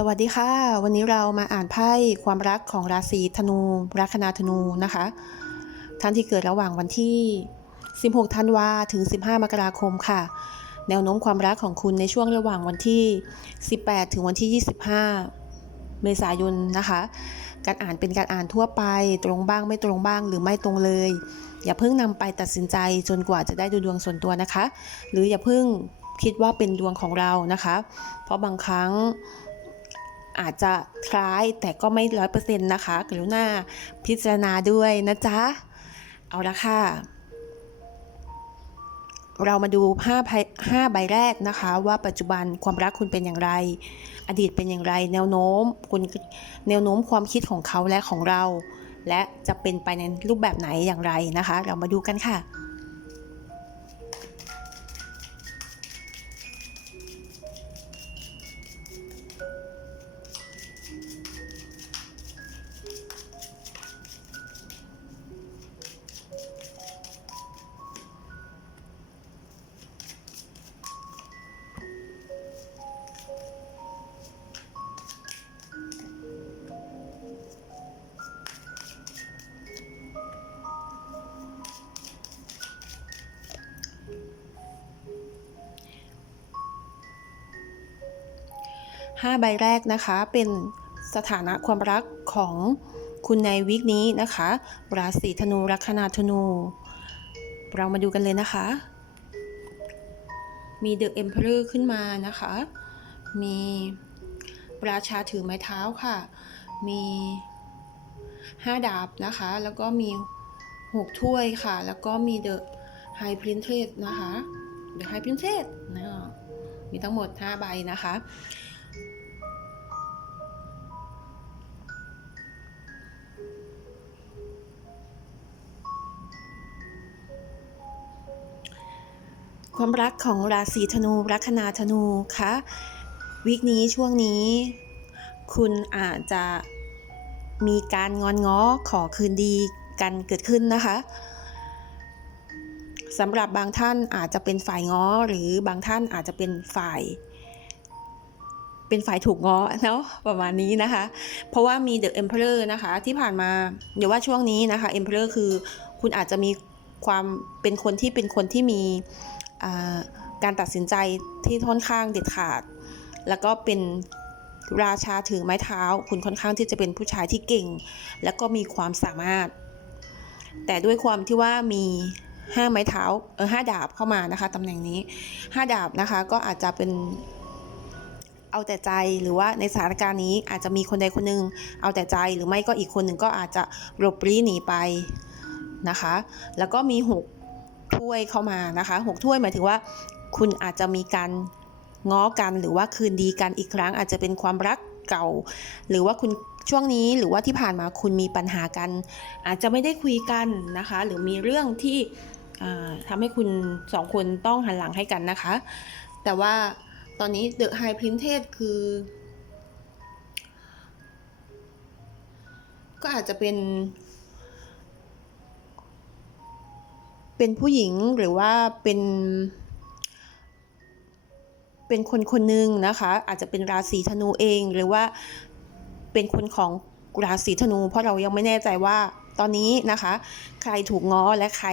สวัสดีค่ะ วันนี้เรามาอ่านไพ่ความรักของราศีธนู ลัคนาธนูนะคะ ท่านที่เกิดระหว่างวันที่ 16 ธันวาถึง 15 มกราคมค่ะ แนวโน้มความรักของคุณในช่วงระหว่างวันที่ 18 ถึงวันที่ 25 เมษายนนะคะ การอ่านเป็นการอ่านทั่วไป ตรงบ้างไม่ตรงบ้างหรือไม่ตรงเลย อย่าเพิ่งนำไปตัดสินใจจนกว่าจะได้ดูดวงส่วนตัวนะคะ หรืออย่าเพิ่งคิดว่าเป็นดวงของเรานะคะ เพราะบางครั้ง อาจจะคล้ายแต่ก็ไม่ร้อยเปอร์เซ็นต์นะคะ กรุณาพิจารณาด้วยนะจ๊ะ เอาละค่ะ เรามาดู5ไพ่5ใบแรกนะคะ ว่าปัจจุบันความรักคุณเป็นอย่างไร อดีตเป็นอย่างไร แนวโน้มคุณแนวโน้มความคิดของเขาและของเรา และจะเป็นไปในรูปแบบไหนอย่างไรนะคะ เรามาดูกันค่ะ 5 ใบแรกนะคะ เป็นสถานะความรักของคุณในวิกนี้นะคะ ราศีธนูลัคนาธนู เรามาดูกันเลยนะคะ มีเดอะเอ็มเพอร์ขึ้นมานะคะ มีราชาถือไม้เท้าค่ะ มี5ดาบนะคะ แล้วก็มี6ถ้วยค่ะ แล้วก็มีเดอะไฮพรินเทสนะคะ เดอะไฮพรินเทสนะมีทั้งหมด 5 ใบนะคะ ความรักของราศีธนูลัคนาธนูคะวีคนี้ช่วงนี้ คุณอาจจะมีการงอนง้อขอคืนดีกันเกิดขึ้นนะคะสำหรับบางท่านอาจจะเป็นฝ่ายง้อหรือบางท่านอาจจะเป็นฝ่าย เป็นฝ่ายถูกง้อเนาะประมาณนี้นะคะ เพราะว่ามี The Emperor นะคะ ที่ผ่านมาเดี๋ยวว่าช่วงนี้นะคะ Emperor คือคุณอาจจะมีความเป็นคนที่เป็นคนที่มี การตัดสินใจที่ค่อนข้างเด็ดขาด แล้วก็เป็นราชาถือไม้เท้า คุณค่อนข้างที่จะเป็นผู้ชายที่เก่ง แล้วก็มีความสามารถ แต่ด้วยความที่ว่ามีห้าไม้เท้าเออห้าดาบเข้ามานะคะตำแหน่งนี้ห้าดาบนะคะก็อาจจะเป็นเอาแต่ใจหรือว่าในสถานการณ์นี้อาจจะมีคนใดคนหนึ่งเอาแต่ใจหรือไม่ก็อีกคนหนึ่งก็อาจจะหลบลี้หนีไปนะคะ แล้วก็มีหก ถ้วยเข้ามานะคะหกถ้วยหมายถึงว่า คุณอาจจะมีการง้อกันหรือว่าคืนดีกันอีกครั้ง อาจจะเป็นความรักเก่า หรือว่าคุณช่วงนี้หรือว่าที่ผ่านมาคุณมีปัญหากัน อาจจะไม่ได้คุยกันนะคะ หรือมีเรื่องที่อ่าทำให้คุณสองคนต้องหันหลังให้กันนะคะ แต่ว่าตอนนี้ The High Princess คือ ก็อาจจะเป็น เป็นผู้หญิงหรือว่าเป็นเป็นคนคนหนึ่งนะคะ อาจจะเป็นราศีธนูเองหรือว่าเป็นคนของราศีธนู เพราะเรายังไม่แน่ใจว่าตอนนี้นะคะ ใครถูกง้อและใคร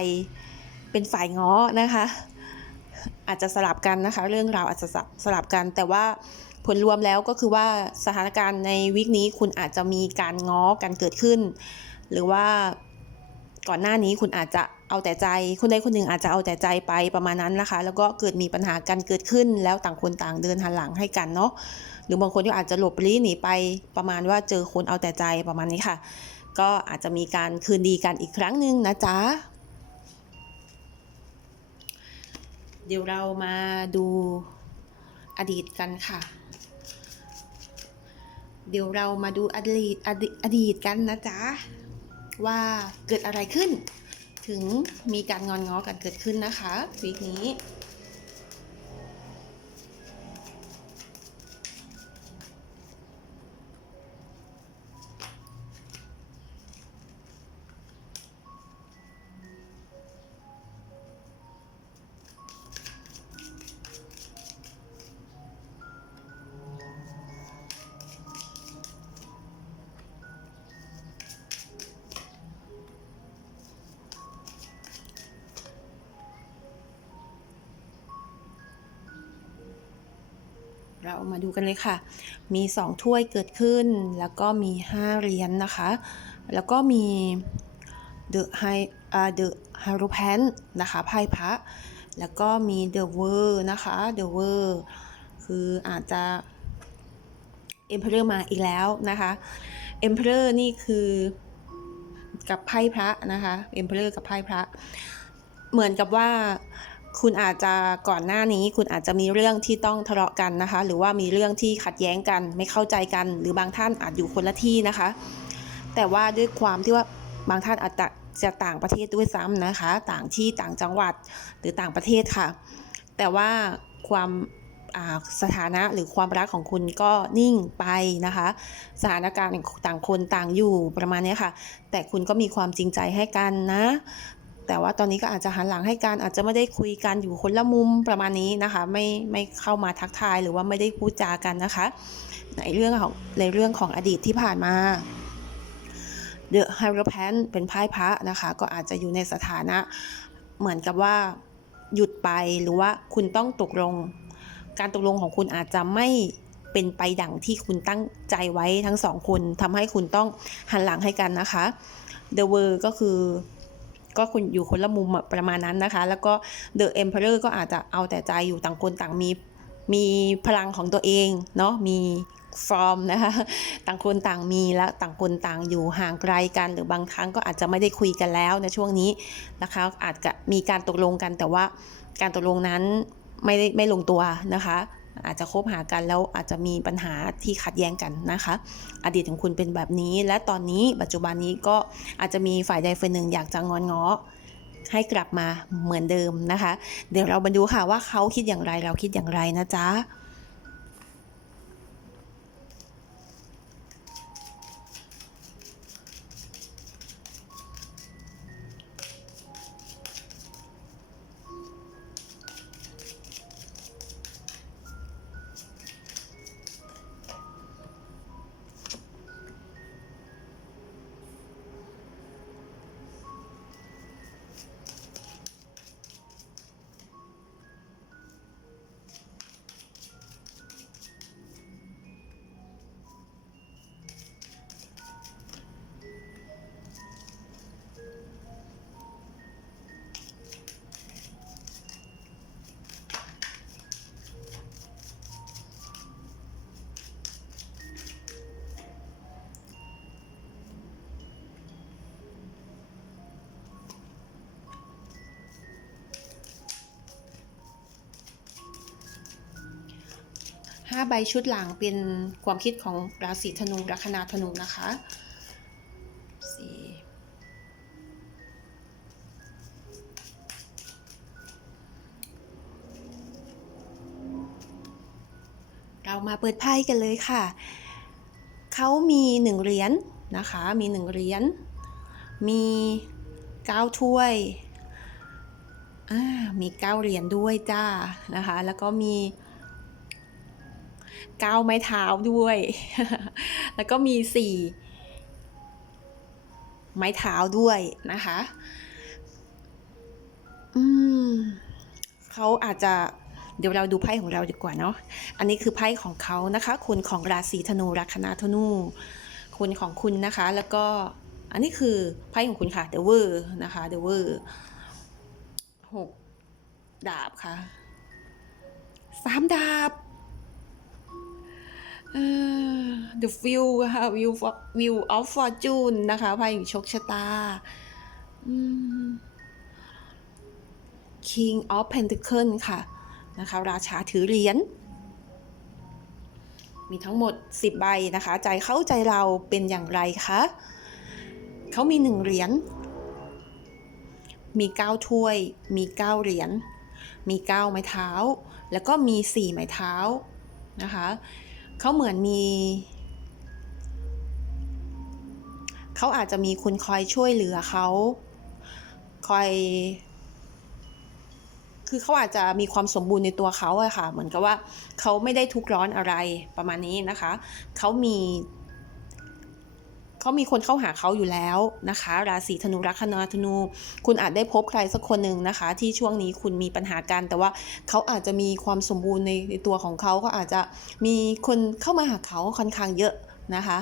เป็นฝ่ายง้อนะคะ อาจจะสลับกันนะคะ เรื่องราวอาจจะสลับกัน แต่ว่าผลรวมแล้วก็คือว่าสถานการณ์ในวิกนี้คุณอาจจะมีการง้อกันเกิดขึ้น หรือว่า ก่อนหน้านี้คุณอาจจะเอาแต่ใจ คนใดคนหนึ่งอาจจะเอาแต่ใจไปประมาณนั้นนะคะ แล้วก็เกิดมีปัญหากันเกิดขึ้น แล้วต่างคนต่างเดินหันหลังให้กันเนาะหรือบางคนก็อาจจะหลบลี้หนีไป ประมาณว่าเจอคนเอาแต่ใจประมาณนี้ค่ะ ก็อาจจะมีการคืนดีกันอีกครั้งหนึ่งนะจ๊ะเดี๋ยวเรามาดูอดีตกันค่ะ เดี๋ยวเรามาดูอดีตอดีตอดีตกันนะจ๊ะ ว่าเกิดอะไรขึ้น ถึงมีการงอนง้อกันเกิดขึ้นนะคะวีคนี้ เรามาดูกันเลยค่ะ มี 2 ถ้วยเกิดขึ้น แล้วก็มี 5 เหรียญนนะคะ แล้วก็มี The High อ่า The h a r u p a n นะคะไพ่พระ แล้วก็มี The w o r นะคะ The w o r คืออาจจะ Emperor มาอีกแล้วนะคะ Emperor นี่คือกับไพ่พระนะคะ Emperor กับไพ่พระ เหมือนกับว่า คุณอาจจะก่อนหน้านี้คุณอาจจะมีเรื่องที่ต้องทะเลาะกันนะคะ หรือว่ามีเรื่องที่ขัดแย้งกัน ไม่เข้าใจกัน หรือบางท่านอาจอยู่คนละที่นะคะ แต่ว่าด้วยความที่ว่าบางท่านอาจจะจะต่างประเทศด้วยซ้ำนะคะ ต่างที่ต่างจังหวัดหรือต่างประเทศค่ะ แต่ว่าความสถานะหรือความรักของคุณก็นิ่งไปนะคะ สถานการณ์ต่างคนต่างอยู่ประมาณนี้ค่ะ แต่คุณก็มีความจริงใจให้กันนะ แต่ว่าตอนนี้ก็อาจจะหันหลังให้กันอาจจะไม่ได้คุยกันอยู่คนละมุมประมาณนี้นะคะ ไม่ไม่เข้ามาทักทายหรือว่าไม่ได้พูดจากันนะคะ ในเรื่องของในเรื่องของอดีตที่ผ่านมา The Hierophant เป็นไพ่พระนะคะ ก็อาจจะอยู่ในสถานะ เหมือนกับว่าหยุดไปหรือว่าคุณต้องตกลง การตกลงของคุณอาจจะไม่เป็นไปดังที่คุณตั้งใจไว้ทั้งสองคนทำให้คุณต้องหันหลังให้กันนะคะ The World ก็คือ ก็คุณอยู่คนละมุมประมาณนั้นนะคะ แล้วก็ The Emperor ก็อาจจะเอาแต่ใจอยู่ต่างคนต่างมีมีพลังของตัวเองเนาะมีฟอร์มนะคะต่างคนต่างมีและต่างคนต่างอยู่ห่างไกลกัน หรือบางครั้งก็อาจจะไม่ได้คุยกันแล้วในช่วงนี้นะคะ อาจจะมีการตกลงกันแต่ว่าการตกลงนั้นไม่ได้ไม่ลงตัวนะคะ อาจจะคบหากันแล้วอาจจะมีปัญหาที่ขัดแย้งกันนะคะ อดีตของคุณเป็นแบบนี้ และตอนนี้ปัจจุบันนี้ก็อาจจะมีฝ่ายใดฝ่ายหนึ่งอยากจะงอนง้อให้กลับมาเหมือนเดิมนะคะ เดี๋ยวเรามาดูค่ะว่าเขาคิดอย่างไรเราคิดอย่างไรนะจ๊ะ ห้าใบชุดหลังเป็นความคิดของราศีธนูลัคนาธนูนะคะสี่เรามาเปิดไพ่กันเลยค่ะ เขามีหนึ่งเหรียญนะคะ มีหนึ่งเหรียญ มีเก้าถ้วย มีเก้าเหรียญด้วยจ้านะคะ แล้วก็มี ก้าไม้เท้าด้วย แล้วก็มีสี่ไม้เท้าด้วยนะคะ อืมเขาอาจจะเดี๋ยวเราดูไพ่ของเราดีกว่าเนาะ อันนี้คือไพ่ของเขานะคะ คุณของราศีธนูลัคนาธนู คุณของคุณนะคะ แล้วก็อันนี้คือไพ่ของคุณค่ะ The World นะคะ The World หกดาบค่ะสามดาบ The View ค่ะ View for View of Fortune นะคะไพ่แห่งโชคชะตา King of pentacles ค่ะนะคะราชาถือเหรียญมีทั้งหมด 10 ใบนะคะ ใจเข้าใจเราเป็นอย่างไรคะเขามีหนึ่งเหรียญมีเก้าถ้วย มีเก้าเหรียญมีเก้าไม้เท้า แล้วก็มีสี่ไม้เท้านะคะ เขาเหมือนมี เขาอาจจะมีคุณคอยช่วยเหลือเขาคอย คือเขาอาจจะมีความสมบูรณ์ในตัวเขาอะค่ะ เหมือนกับว่าเขาไม่ได้ทุกข์ร้อนอะไรประมาณนี้นะคะ เขามี เขามีคนเข้าหาเขาอยู่แล้วนะคะ ราศีธนูรักคณาธนู คุณอาจได้พบใครสักคนหนึ่งนะคะ ที่ช่วงนี้คุณมีปัญหากัน แต่ว่าเขาอาจจะมีความสมบูรณ์ในในตัวของเขาก็อาจจะมีคนเข้ามาหาเขาค่อนข้างเยอะนะคะ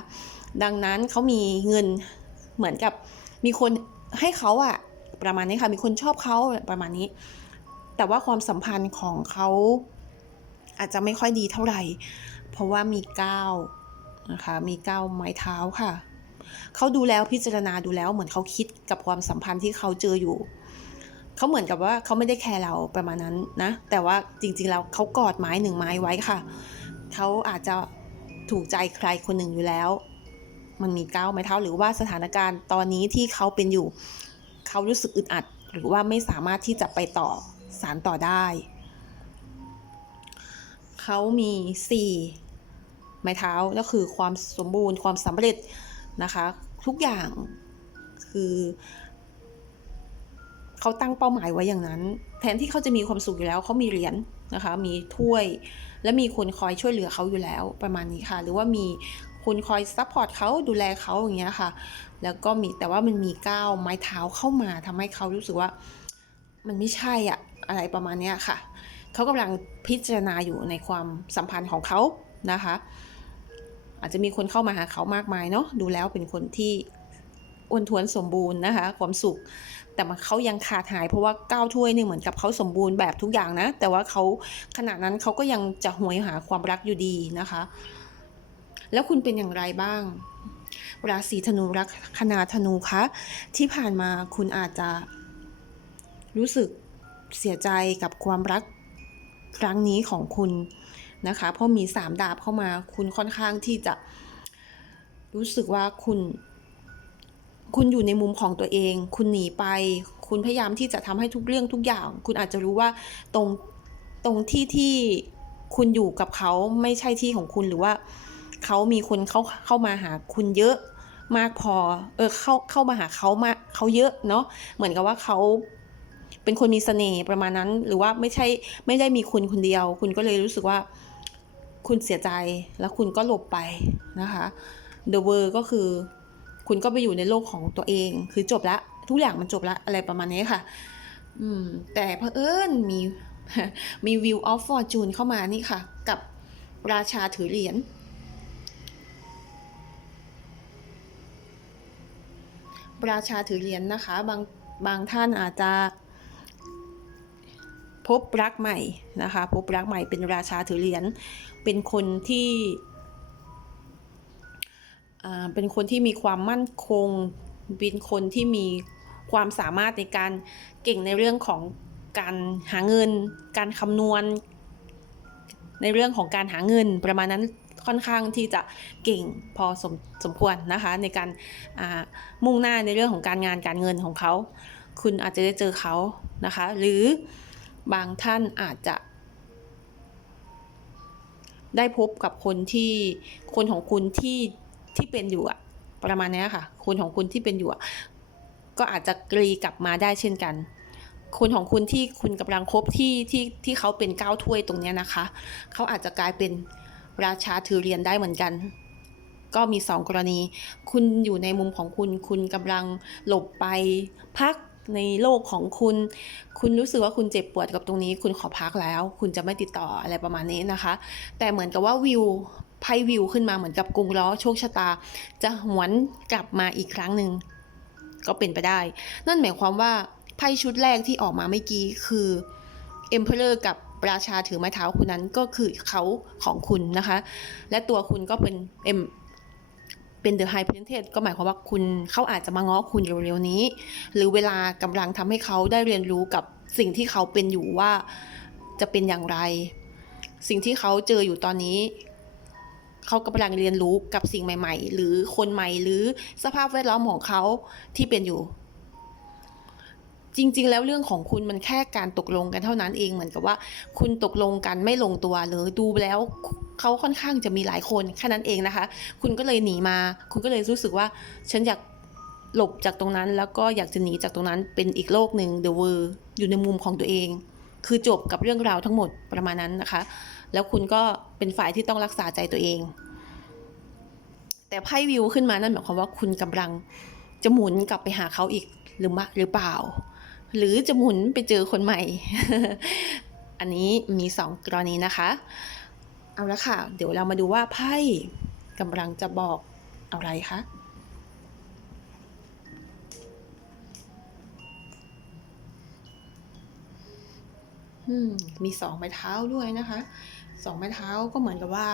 ดังนั้นเขามีเงินเหมือนกับมีคนให้เขาอะประมาณนี้ค่ะมีคนชอบเขาประมาณนี้ แต่ว่าความสัมพันธ์ของเขาอาจจะไม่ค่อยดีเท่าไหร่ เพราะว่ามีก้าวนะคะ มีก้าวไม้เท้าค่ะ เขาดูแล้วพิจารณาดูแล้วเหมือนเขาคิดกับความสัมพันธ์ที่เขาเจออยู่ เขาเหมือนกับว่าเขาไม่ได้แคร์เราประมาณนั้นนะ แต่ว่าจริงๆแล้วเขากอดไม้หนึ่งไม้ไว้ค่ะ เขาอาจจะถูกใจใครคนหนึ่งอยู่แล้ว มันมีก้าวไม้เท้าหรือว่าสถานการณ์ตอนนี้ที่เขาเป็นอยู่ เขารู้สึกอึดอัด หรือว่าไม่สามารถที่จะไปต่อสารต่อได้ เขามีสี่ไม้เท้าก็คือความสมบูรณ์ความสำเร็จ นะคะ ทุกอย่างคือเขาตั้งเป้าหมายไว้อย่างนั้น แทนที่เขาจะมีความสุขอยู่แล้วเขามีเหรียญนะคะ มีถ้วย และมีคนคอยช่วยเหลือเขาอยู่แล้วประมาณนี้ค่ะ หรือว่ามีคนคอยซัพพอร์ตเขาดูแลเขาอย่างเงี้ยค่ะ แล้วก็มีแต่ว่ามันมีก้าวไม้เท้าเข้ามาทำให้เขารู้สึกว่ามันไม่ใช่อะอะไรประมาณเนี้ยค่ะเขากำลังพิจารณาอยู่ในความสัมพันธ์ของเขานะคะ อาจจะมีคนเข้ามาหาเขามากมายเนาะดูแล้วเป็นคนที่อ้วนท้วนสมบูรณ์นะคะ ความสุข แต่เขายังขาดหายเพราะว่าก้าวถ้วยเนี่ยเหมือนกับเขาสมบูรณ์แบบทุกอย่างนะ แต่ว่าเขาขณะนั้นเขาก็ยังจะหวยหาความรักอยู่ดีนะคะ แล้วคุณเป็นอย่างไรบ้าง ราศีธนูรักคณาธนูคะที่ผ่านมาคุณอาจจะรู้สึกเสียใจกับความรักครั้งนี้ของคุณ นะคะ เพราะมีสามดาบเข้ามาคุณค่อนข้างที่จะรู้สึกว่าคุณ คุณอยู่ในมุมของตัวเอง คุณหนีไป คุณพยายามที่จะทำให้ทุกเรื่องทุกอย่าง คุณอาจจะรู้ว่าตรงตรงที่ที่คุณอยู่กับเขาไม่ใช่ที่ของคุณหรือว่าเขามีคนเข้าเข้ามาหาคุณเยอะมากพอ เออเข้าเข้ามาหาเขามาเขาเยอะเนาะเหมือนกับว่าเขาเป็นคนมีเสน่ห์ประมาณนั้น หรือว่าไม่ใช่ไม่ได้มีคุณคนเดียว คุณก็เลยรู้สึกว่า คุณเสียใจแล้วคุณก็หลบไปนะคะ The World ก็คือ คุณก็ไปอยู่ในโลกของตัวเอง คือจบละทุกอย่างมันจบละอะไรประมาณนี้ค่ะ อืม แต่เอิญมีมี View of Fortune เข้ามานี่ค่ะ กับราชาถือเหรียญราชาถือเหรียญนะคะ บางบางท่านอาจจะ พบรักใหม่นะคะพบรักใหม่เป็นราชาถือเหรียญเป็นคนที่เป็นคนที่มีความมั่นคง เป็นคนที่มีความสามารถในการเก่งในเรื่องของการหาเงิน การคำนวณ ในเรื่องของการหาเงิน ประมาณนั้นค่อนข้างที่จะเก่งพอสมสมควรนะคะ ในการมุ่งหน้าในเรื่องของการงานการเงินของเขา คุณอาจจะได้เจอเขานะคะ หรือ บางท่านอาจจะ ได้พบกับคนที่คนของคุณที่ที่เป็นอยู่อะประมาณนี้ค่ะคนของคุณที่เป็นอยู่อะก็อาจจะกรีกลับมาได้เช่นกันคนของคุณที่คุณกำลังคบที่ที่ที่เขาเป็นก้าวถ้วยตรงเนี้ยนะคะ เขาอาจจะกลายเป็นราชาถือเรียญได้เหมือนกัน ก็มีสองกรณี คุณอยู่ในมุมของคุณ คุณกำลังหลบไปพัก ในโลกของคุณ คุณรู้สึกว่าคุณเจ็บปวดกับตรงนี้ คุณขอพักแล้ว คุณจะไม่ติดต่ออะไรประมาณนี้นะคะ แต่เหมือนกับว่าวิวไพ่วิวขึ้นมาเหมือนกับกรุงล้อโชคชะตา จะหวนกลับมาอีกครั้งหนึ่งก็เป็นไปได้ นั่นหมายความว่าไพ่ชุดแรกที่ออกมาเมื่อกี้คือ Emperor กับราชาถือไม้เท้าคุณนั้นก็คือเขาของคุณนะคะ และตัวคุณก็เป็นเอ็ม เป็น The High Princess ก็หมายความว่าคุณเขาอาจจะมาง้อคุณเร็วๆนี้ หรือเวลากำลังทำให้เขาได้เรียนรู้กับสิ่งที่เขาเป็นอยู่ว่าจะเป็นอย่างไร สิ่งที่เขาเจออยู่ตอนนี้ เขากำลังเรียนรู้กับสิ่งใหม่ ๆ หรือคนใหม่หรือสภาพแวดล้อมของเขาที่เป็นอยู่ จริง ๆ แล้วเรื่องของคุณมันแค่การตกลงกันเท่านั้นเองเหมือนกับว่า คุณตกลงกันไม่ลงตัวหรือดูแล้วเขาค่อนข้างจะมีหลายคนแค่นั้นเองนะคะ คุณก็เลยหนีมา คุณก็เลยรู้สึกว่าฉันอยากหลบจากตรงนั้น แล้วก็อยากจะหนีจากตรงนั้นเป็นอีกโลกหนึ่ง The World อยู่ในมุมของตัวเอง คือจบกับเรื่องราวทั้งหมดประมาณนั้นนะคะ แล้วคุณก็เป็นฝ่ายที่ต้องรักษาใจตัวเอง แต่ไพ่วิวขึ้นมานั่นหมายความว่าคุณกำลังจะหมุนกลับไปหาเขาอีกหรือมะหรือเปล่า หรือจะหมุนไปเจอคนใหม่ อันนี้มีสองกรณีนะคะ เอาละค่ะ เดี๋ยวเรามาดูว่าไพ่กำลังจะบอกอะไรคะมีสองไม้เท้าด้วยนะคะ สองไม้เท้าก็เหมือนกับว่า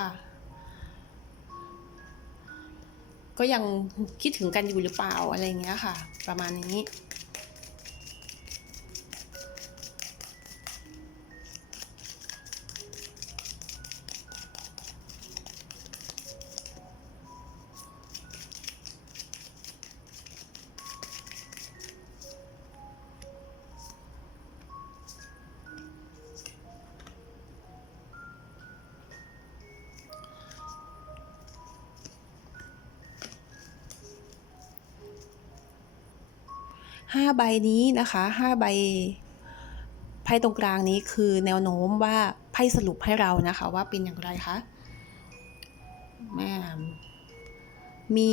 ก็ยังคิดถึงกันอยู่หรือเปล่าอะไรเงี้ยค่ะ ประมาณนี้ ห้าใบนี้นะคะห้าใบไพ่ตรงกลางนี้คือแนวโน้มว่าไพ่สรุปให้เรานะคะ ว่าเป็นอย่างไรคะแม่มี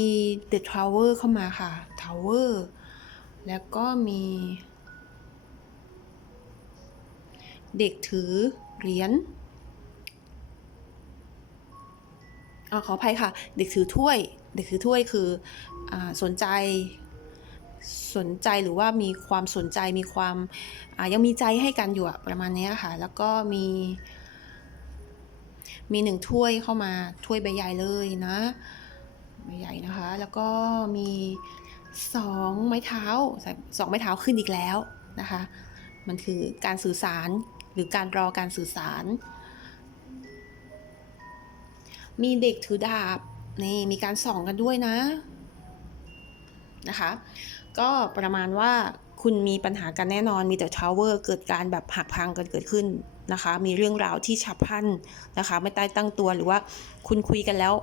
The Tower เข้ามาค่ะ Tower แล้วก็มี เด็กถือเหรียญอาขออภัยค่ะ เด็กถือถ้วย เด็กถือถ้วยคืออสนใจ สนใจหรือว่ามีความสนใจมีความยังมีใจให้กันอยู่ประมาณนี้ค่ะ แล้วก็มีมีหนึ่งถ้วยเข้ามาถ้วยใบใหญ่เลยนะใบใหญ่นะคะ แล้วก็มีสองไม้เท้าสองไม้เท้าขึ้นอีกแล้วนะคะ มันคือการสื่อสารหรือการรอการสื่อสาร มีเด็กถือดาบนี่มีการส่องกันด้วยนะนะคะ ก็ประมาณว่าคุณมีปัญหากันแน่นอนมีแต่ทาวเวอร์เกิดการแบบหักพังกันเกิดขึ้นนะคะ มีเรื่องราวที่ฉับพลันนะคะ ไม่ใต้ตั้งตัวหรือว่าคุณคุยกันแล้ว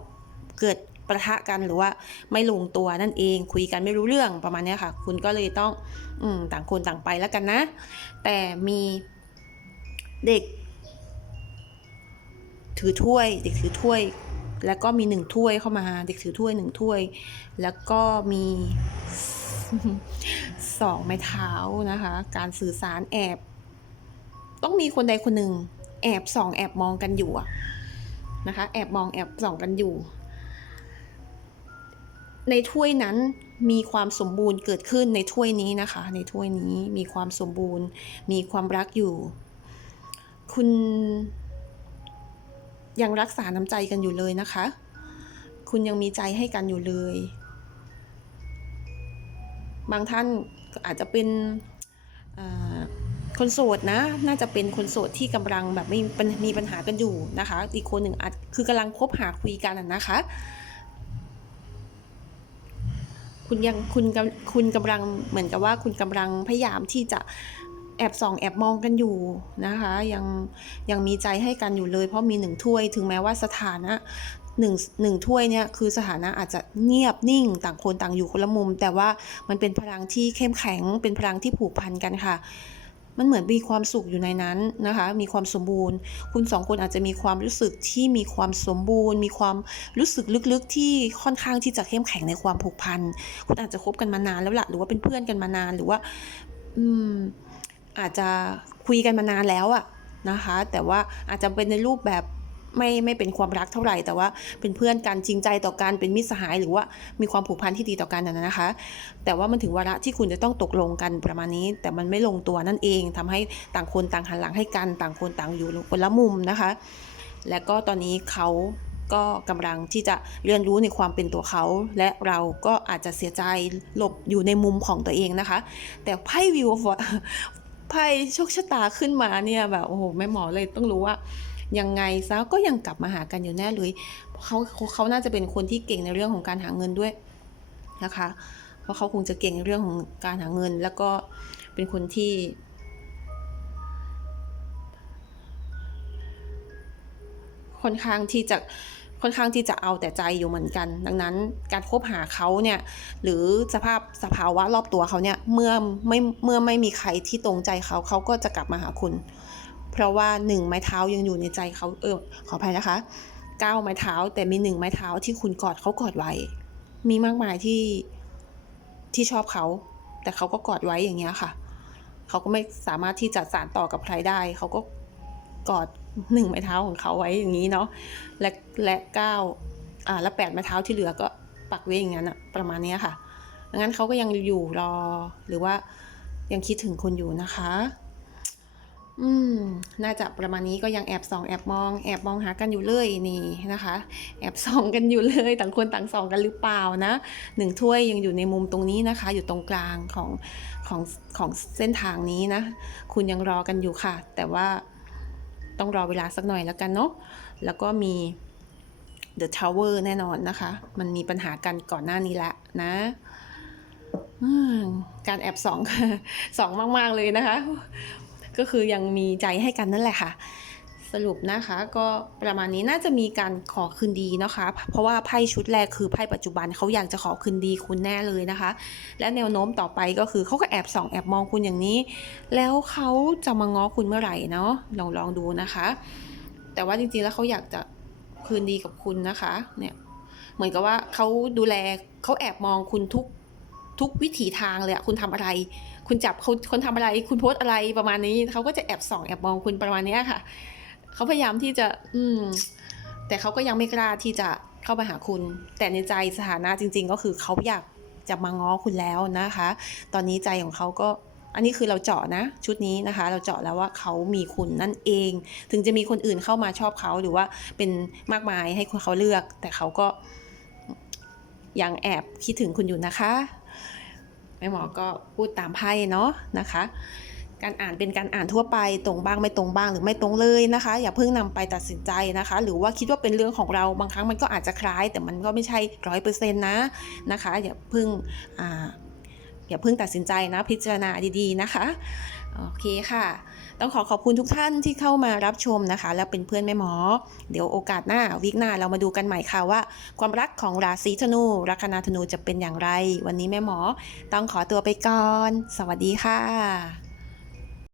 เกิดประทะกันหรือว่าไม่ลงตัวนั่นเองคุยกันไม่รู้เรื่องประมาณนี้ค่ะ คุณก็เลยต้องอต่างคนต่างไปแล้วกันนะ แต่มีเด็ก ถือถ้วย เด็กถือถ้วย แล้วก็มีหนึ่งถ้วยเข้ามา เด็กถือถ้วยหนึ่งถ้วย แล้วก็มี สองไม้เท้านะคะ การสื่อสารแอบ ต้องมีคนใดคนหนึ่งแอบส่องแอบมองกันอยู่อะนะคะ แอบมองแอบส่องกันอยู่ ในถ้วยนั้นมีความสมบูรณ์เกิดขึ้นในถ้วยนี้นะคะ ในถ้วยนี้มีความสมบูรณ์ มีความรักอยู่ คุณยังรักษาน้ำใจกันอยู่เลยนะคะ คุณยังมีใจให้กันอยู่เลย บางท่านอาจจะเป็นคนโสดนะ น่าจะเป็นคนโสดที่กำลังแบบไม่มีปัญหากันอยู่นะคะ อีกคนหนึ่งอาจคือกำลังคบหาคุยกันนะคะ คุณยังคุณคุณกำลังเหมือนกับว่าคุณกำลังพยายามที่จะแอบส่องแอบมองกันอยู่นะคะ ยังยังมีใจให้กันอยู่เลย เพราะมีหนึ่งถ้วยถึงแม้ว่าสถานะ หนึ่งหนึ่งถ้วยเนี่ยคือสถานะอาจจะเงียบนิ่งต่างคนต่างอยู่คนละมุม แต่ว่ามันเป็นพลังที่เข้มแข็ง เป็นพลังที่ผูกพันกันค่ะ มันเหมือนมีความสุขอยู่ในนั้นนะคะ มีความสมบูรณ์ คุณสองคนอาจจะมีความรู้สึกที่มีความสมบูรณ์ มีความรู้สึกลึกๆที่ค่อนข้างที่จะเข้มแข็งในความผูกพัน คุณอาจจะคบกันมานานแล้วล่ะ หรือว่าเป็นเพื่อนกันมานาน หรือว่า อืม อาจจะคุยกันมานานแล้วอะนะคะ แต่ว่าอาจจะเป็นในรูปแบบ ไม่ไม่เป็นความรักเท่าไหร่ แต่ว่าเป็นเพื่อนกันจริงใจต่อกันเป็นมิตรสหาย หรือว่ามีความผูกพันที่ดีต่อกันนะนะคะ แต่ว่ามันถึงวาระที่คุณจะต้องตกลงกันประมาณนี้ แต่มันไม่ลงตัวนั่นเองทำให้ต่างคนต่างหันหลังให้กัน ต่างคนต่างอยู่คนละมุมนะคะ และก็ตอนนี้เขาก็กำลังที่จะเรียนรู้ในความเป็นตัวเขา และเราก็อาจจะเสียใจหลบอยู่ในมุมของตัวเองนะคะ แต่ไพ่วิวไพ่โชคชะตาขึ้นมาเนี่ยแบบโอ้โหแม่หมอเลยต้องรู้ว่า ยังไงซะก็ยังกลับมาหากันอยู่แน่เลยเขาเขาน่าจะเป็นคนที่เก่งในเรื่องของการหาเงินด้วยนะคะ เพราะเขาคงจะเก่งในเรื่องของการหาเงิน แล้วก็เป็นคนที่ค่อนข้างที่จะค่อนข้างที่จะเอาแต่ใจอยู่เหมือนกัน ดังนั้นการคบหาเขาเนี่ยหรือสภาพสภาวะรอบตัวเขาเนี่ยเมื่อไม่เมื่อไม่มีใครที่ตรงใจเขาเขาก็จะกลับมาหาคุณ เพราะว่าหนึ่งไม้เท้ายังอยู่ในใจเขาเออขออภัยนะคะเก้าไม้เท้าแต่มีหนึ่งไม้เท้าที่คุณกอดเขากอดไว้ มีมากมายที่ที่ชอบเขา แต่เขาก็กอดไว้อย่างเงี้ยค่ะ เขาก็ไม่สามารถที่จะสานต่อกับใครได้ เขาก็กอดหนึ่งไม้เท้าของเขาไว้อย่างนี้เนาะและและเก้าอ่าและแปดไม้เท้าที่เหลือก็ปักไว้อย่างนั้นอะประมาณเนี้ยค่ะงั้นเขาก็ยังอยู่รอหรือว่ายังคิดถึงคุณอยู่นะคะ อืม น่าจะประมาณนี้ก็ยังแอบส่องแอบมองแอบมองหากันอยู่เลยนี่นะคะ แอบส่องกันอยู่เลย ต่างคนต่างส่องกันหรือเปล่านะหนึ่งถ้วยยังอยู่ในมุมตรงนี้นะคะ อยู่ตรงกลางของของของเส้นทางนี้นะ คุณยังรอกันอยู่ค่ะ แต่ว่าต้องรอเวลาสักหน่อยแล้วกันเนาะแล้วก็มี The Tower แน่นอนนะคะ มันมีปัญหากันก่อนหน้านี้ล้วนะการแอบสองสองมาก ๆ เลยนะคะ ก็คือยังมีใจให้กันนั่นแหละค่ะ สรุปนะคะก็ประมาณนี้น่าจะมีการขอคืนดีนะคะ เพราะว่าไพ่ชุดแรกคือไพ่ปัจจุบันเขาอยากจะขอคืนดีคุณแน่เลยนะคะ และแนวโน้มต่อไปก็คือเขาก็แอบส่องแอบมองคุณอย่างนี้ แล้วเขาจะมาง้อคุณเมื่อไหร่เนาะลองลองดูนะคะ แต่ว่าจริงๆแล้วเขาอยากจะคืนดีกับคุณนะคะเนี่ยเหมือนกับว่าเขาดูแลเขาแอบมองคุณทุกทุกวิถีทางเลยอะคุณทำอะไร คุณจับเขาคนทำอะไร คุณโพสอะไรประมาณนี้เขาก็จะแอบส่องแอบมองคุณประมาณนี้ค่ะเขาพยายามที่จะ อืม แต่เขาก็ยังไม่กล้าที่จะเข้ามาหาคุณ แต่ในใจสถานะจริง ๆ ก็คือเขาอยากจะมาง้อคุณแล้วนะคะ ตอนนี้ใจของเขาก็อันนี้คือเราเจาะนะชุดนี้นะคะ เราเจาะแล้วว่าเขามีคุณนั่นเอง ถึงจะมีคนอื่นเข้ามาชอบเขาหรือว่าเป็นมากมายให้เขาเลือก แต่เขาก็ยังแอบคิดถึงคุณอยู่นะคะ ม่หมอก็พูดตามไพ่เนาะนะคะ การอ่านเป็นการอ่านทั่วไปตรงบ้างไม่ตรงบ้างหรือไม่ตรงเลยนะคะ อย่าเพิ่งนำไปตัดสินใจนะคะ หรือว่าคิดว่าเป็นเรื่องของเราบางครั้งมันก็อาจจะคล้าย แต่มันก็ไม่ใช่ร้อยเปอร์เซ็นต์นะนะคะ อย่าเพิ่งอ่าอย่าเพิ่งตัดสินใจนะพิจารณาดีๆนะคะโอเคค่ะ ต้องขอขอบคุณทุกท่านที่เข้ามารับชมนะคะ แล้วเป็นเพื่อนแม่หมอ เดี๋ยวโอกาสหน้าวิกหน้าเรามาดูกันใหม่ค่ะว่า ความรักของราศีธนูลัคนาธนูจะเป็นอย่างไร วันนี้แม่หมอ ต้องขอตัวไปก่อน สวัสดีค่ะ